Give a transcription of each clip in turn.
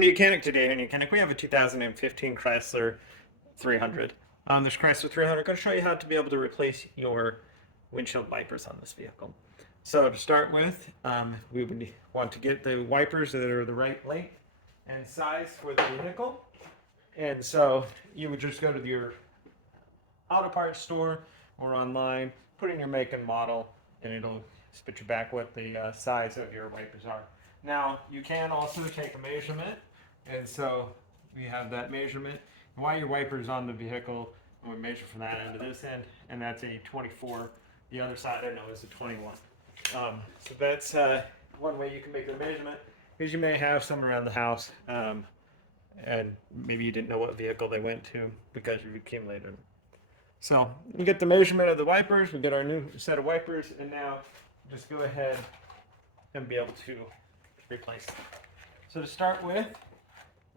Welcome to Mechanic. Today on Mechanic, we have a 2015 Chrysler 300. This Chrysler 300, I'm going to show you how to be able to replace your windshield wipers on this vehicle. So to start with, we would want to get the wipers that are the right length and size for the vehicle. And so you would just go to your auto parts store or online, put in your make and model, and it'll spit you back what the size of your wipers are. Now, you can also take a measurement, and so we have that measurement. And while your wiper is on the vehicle, we measure from that end to this end, and that's a 24. The other side I know is a 21. So that's one way you can make the measurement, because you may have some around the house, and maybe you didn't know what vehicle they went to because you've accumulated them. So you get the measurement of the wipers, we get our new set of wipers, and now just go ahead and be able to replace them. So to start with,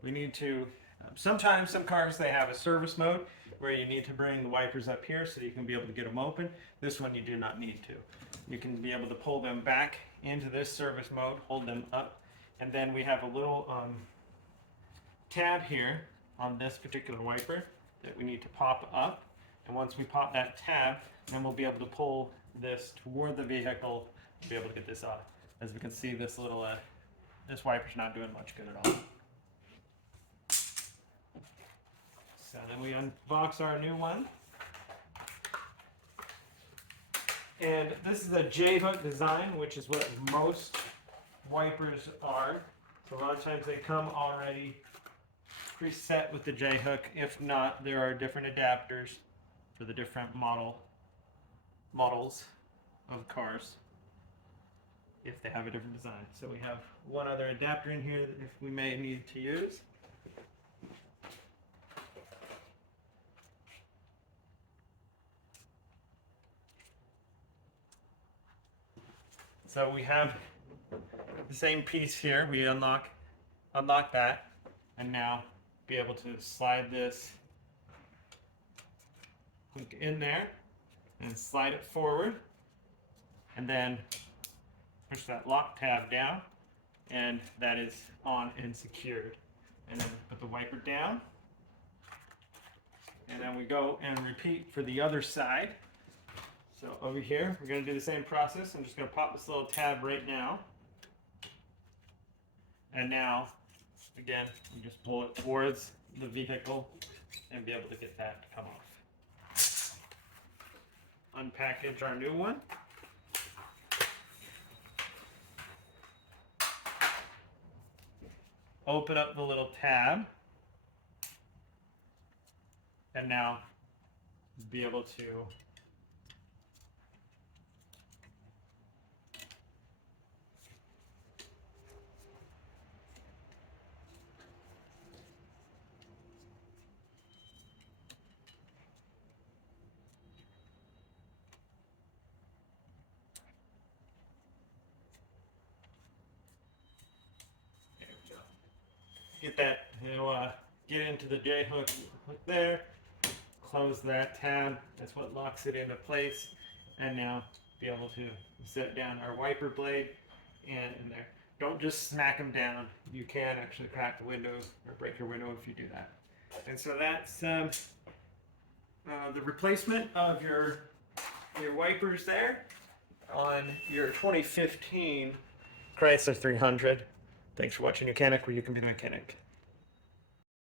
we need to, sometimes some cars they have a service mode where you need to bring the wipers up here so you can be able to get them open. This one you do not need to. You can be able to pull them back into this service mode, hold them up, and then we have a little tab here on this particular wiper that we need to pop up. And once we pop that tab, then we'll be able to pull this toward the vehicle to be able to get this off. As we can see, this little this wiper's not doing much good at all. So then we unbox our new one. And this is a J-hook design, which is what most wipers are. So a lot of times they come already preset with the J-hook. If not, there are different adapters for the different models of cars, if they have a different design. So we have one other adapter in here that if we may need to use. So we have the same piece here. We unlock that, and now be able to slide this hook in there and slide it forward, and then push that lock tab down, and that is on and secured. And then put the wiper down, and then we go and repeat for the other side. So over here, we're going to do the same process. I'm just going to pop this little tab right now. And now, again, you just pull it towards the vehicle and be able to get that to come off. Unpackage our new one. Open up the little tab. And now be able to get that, get into the J-hook there, close that tab, that's what locks it into place, and now be able to set down our wiper blade and in there. Don't just smack them down. You can actually crack the window or break your window if you do that. And so that's the replacement of your wipers there on your 2015 Chrysler 300. Thanks for watching Mechanic, where you can be the mechanic.